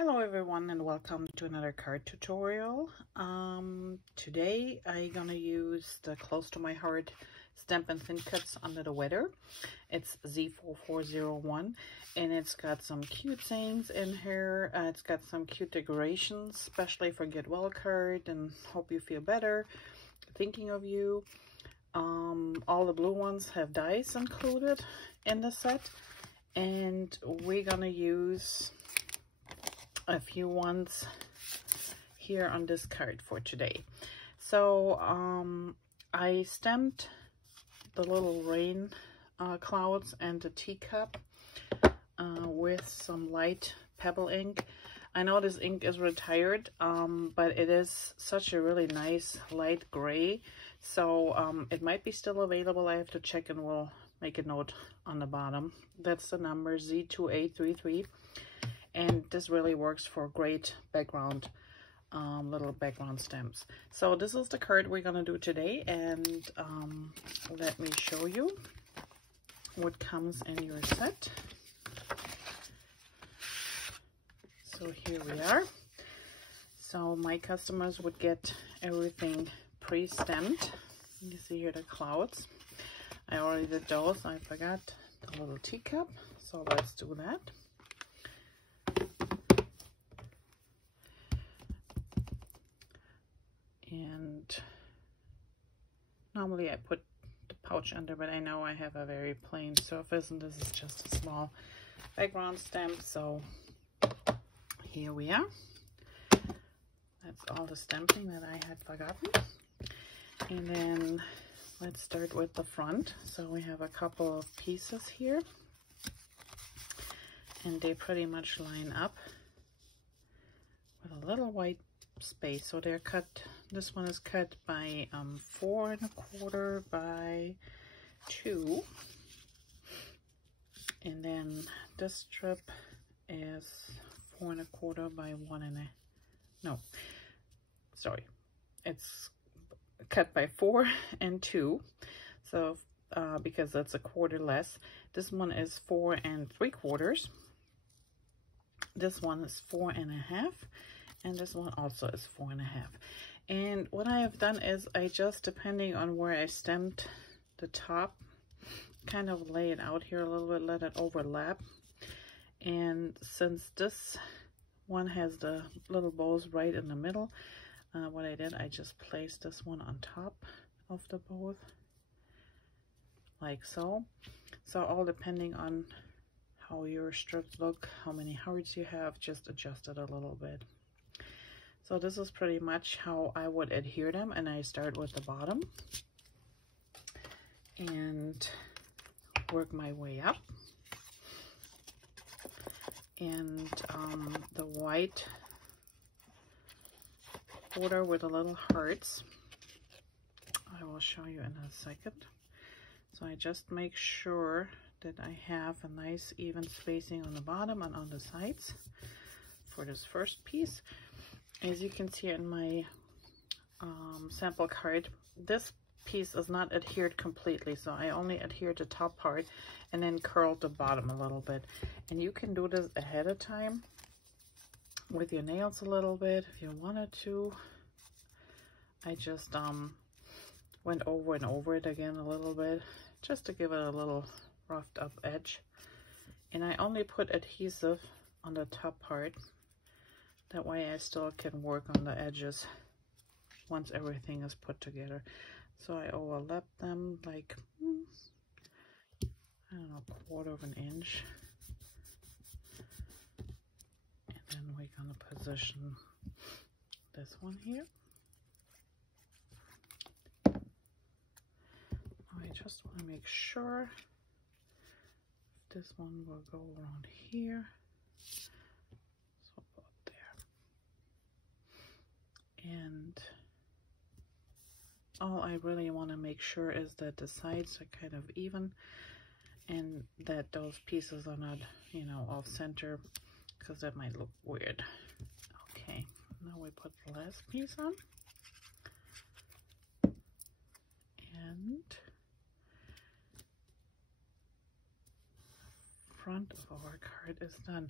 Hello everyone and welcome to another card tutorial. Today I'm gonna use the Close to My Heart Stampin' Thin Cuts Under the Weather. It's Z4401 and it's got some cute sayings in here. It's got some cute decorations, especially for Get Well card and Hope You Feel Better, Thinking of You. All the blue ones have dies included in the set, and we're gonna use a few ones here on this card for today. So I stamped the little rain clouds and the teacup with some light pebble ink. I know this ink is retired, but it is such a really nice light gray, so it might be still available. I have to check and we'll make a note on the bottom. That's the number Z2833. And this really works for great background, little background stamps. So this is the card we're gonna do today, and let me show you what comes in your set. So here we are. So my customers would get everything pre-stamped. You see here the clouds. I already did those. I forgot the little teacup, so let's do that. And normally I put the pouch under, but I know I have a very plain surface and this is just a small background stamp, so here we are. That's all the stamping that I had forgotten. And then let's start with the front. So we have a couple of pieces here and they pretty much line up with a little white space. So they're cut, this one is cut by 4 1/4 by 2, and then this strip is 4 1/4 by 1 no, sorry, it's cut by 4 and 2, so because that's a quarter less. This one is 4 3/4. This one is 4 1/2. And this one also is 4 1/2. And what I have done is I just, depending on where I stamped the top, kind of lay it out here a little bit, let it overlap. And since this one has the little bows right in the middle, what I did, I just placed this one on top of the both, like so. So all depending on how your strips look, how many hearts you have, just adjust it a little bit. So this is pretty much how I would adhere them, and I start with the bottom and work my way up. And the white border with the little hearts, I will show you in a second. So I just make sure that I have a nice even spacing on the bottom and on the sides for this first piece. As you can see in my sample card, this piece is not adhered completely, so I only adhered the top part and then curled the bottom a little bit. And you can do this ahead of time with your nails a little bit if you wanted to. I just went over and over it again a little bit just to give it a little roughed up edge. And I only put adhesive on the top part. That way I still can work on the edges once everything is put together. So I overlap them like, I don't know, 1/4 of an inch. And then we're gonna position this one here. I just want to make sure this one will go around here. And all I really want to make sure is that the sides are kind of even and that those pieces are not, you know, off center, because that might look weird. Okay, now we put the last piece on. And front of our card is done.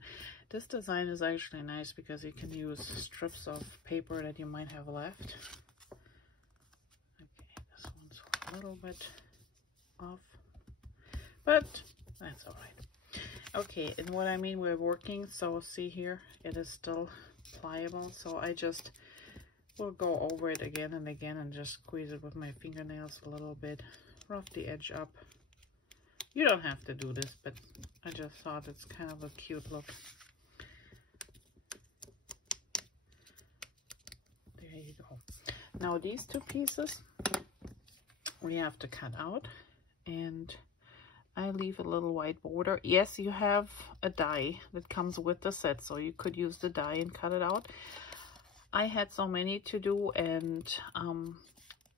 This design is actually nice because you can use strips of paper that you might have left. Okay, this one's a little bit off, but that's all right. Okay, and what I mean, we're working, so see here, it is still pliable, so I just will go over it again and again and just squeeze it with my fingernails a little bit, rough the edge up. You don't have to do this, but I just thought it's kind of a cute look. There you go. Now these two pieces we have to cut out, and I leave a little white border. Yes, you have a die that comes with the set, so you could use the die and cut it out. I had so many to do, and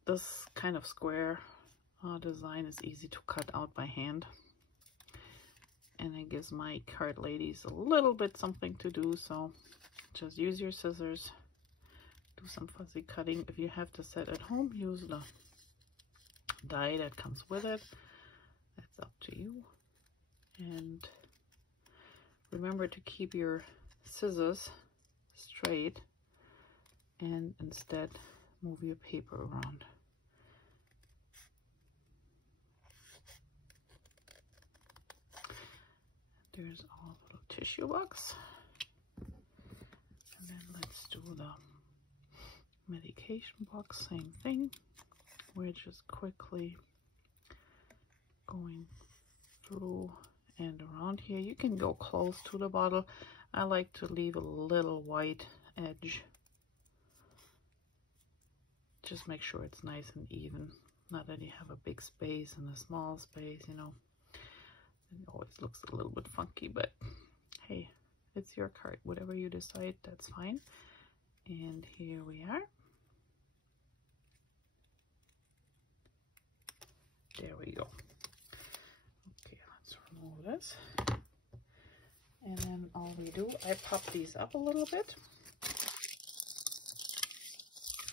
this kind of square design is easy to cut out by hand, and it gives my card ladies a little bit something to do. So just use your scissors, do some fuzzy cutting. If you have the set at home, use the die that comes with it. That's up to you. And remember to keep your scissors straight and instead move your paper around. There's our little tissue box. And then let's do the medication box, same thing. We're just quickly going through and around here. You can go close to the bottle. I like to leave a little white edge. Just make sure it's nice and even. Not that you have a big space and a small space, you know. It always looks a little bit funky, but hey, it's your card. Whatever you decide, that's fine. And here we are. There we go. Okay, let's remove this. And then all we do, I pop these up a little bit.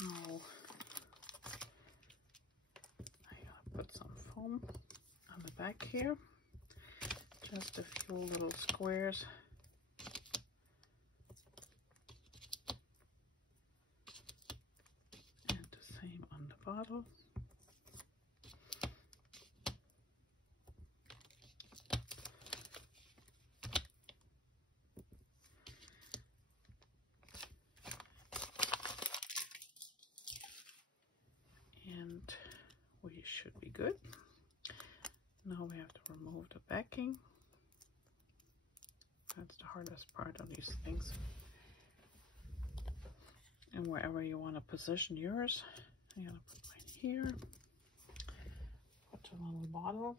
Oh, I gotta put some foam on the back here. Just a few little squares. And the same on the bottle. And we should be good. Now we have to remove the backing. That's the hardest part on these things. And wherever you want to position yours, I'm going to put mine here. Put a little bottle.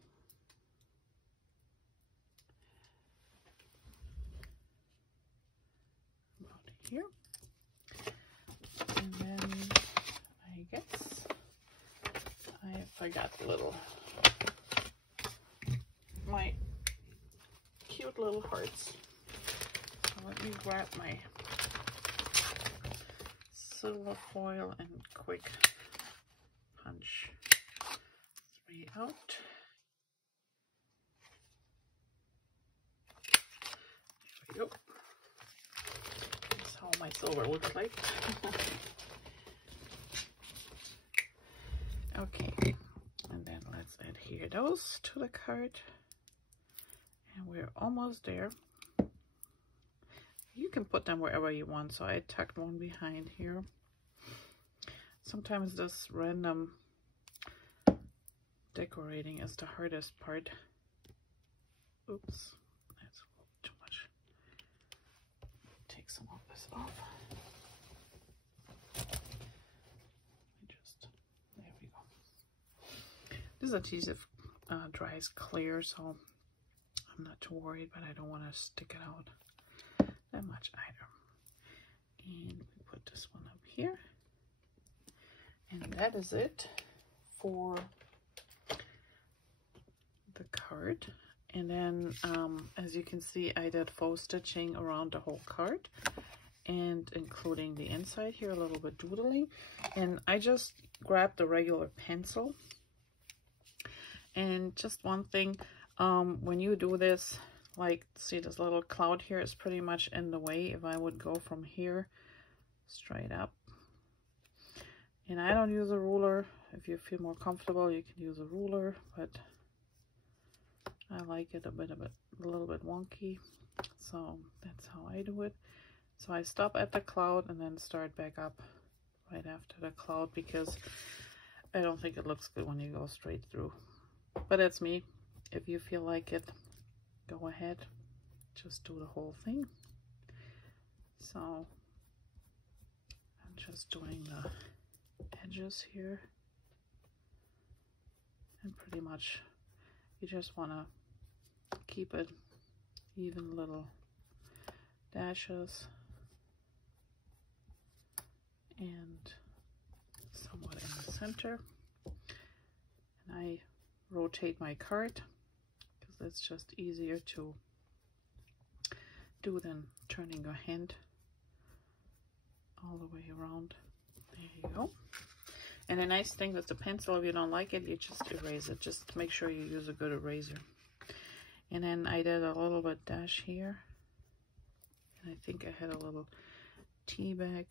About here. And then I guess I forgot my cute little hearts. So let me grab my silver foil and quick punch 3 out. There we go. That's how my silver looks like. Okay, and then let's adhere those to the card. And we're almost there. You can put them wherever you want, so I tucked one behind here. Sometimes this random decorating is the hardest part. Oops, that's a little too much. Take some of this off. There we go. This adhesive dries clear, so I'm not too worried, but I don't want to stick it out that much either. And we put this one up here. And that is it for the card. And then as you can see, I did faux stitching around the whole card, and including the inside here, a little bit doodling. And I just grabbed the regular pencil. And just one thing, when you do this, like, see this little cloud here is pretty much in the way if I would go from here straight up. And I don't use a ruler. If you feel more comfortable, you can use a ruler, but I like it a little bit wonky. So that's how I do it. So I stop at the cloud and then start back up right after the cloud, because I don't think it looks good when you go straight through. But that's me. If you feel like it, go ahead. Just do the whole thing. So I'm just doing the edges here. And pretty much you just want to keep it even, little dashes and somewhat in the center. And I rotate my card because it's just easier to do than turning your hand all the way around. There you go. And a nice thing with the pencil, if you don't like it, you just erase it. Just make sure you use a good eraser. And then I did a little bit dash here. And I think I had a little tea bag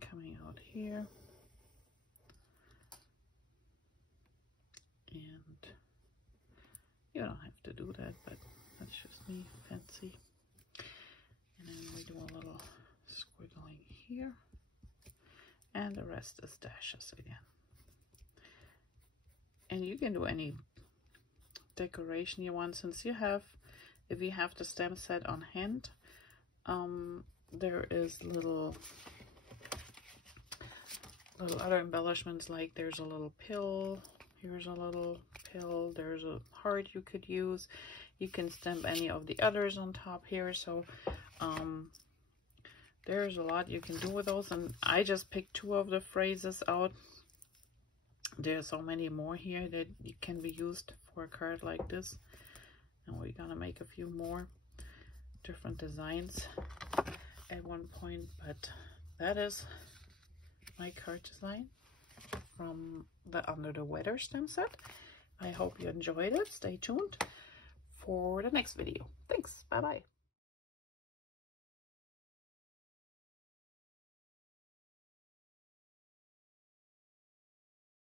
coming out here. And you don't have to do that, but that's just me, fancy. And then we do a little squiggling here. And the rest is dashes again. And you can do any decoration you want, since you have, if you have the stamp set on hand, there is little other embellishments, like there's a little pill, here's a little pill, there's a heart you could use. You can stamp any of the others on top here. So there's a lot you can do with those, and I just picked 2 of the phrases out. There's so many more here that can be used for a card like this, and we're gonna make a few more different designs at one point. But that is my card design from the Under the Weather stamp set. I hope you enjoyed it. Stay tuned for the next video. Thanks. Bye bye.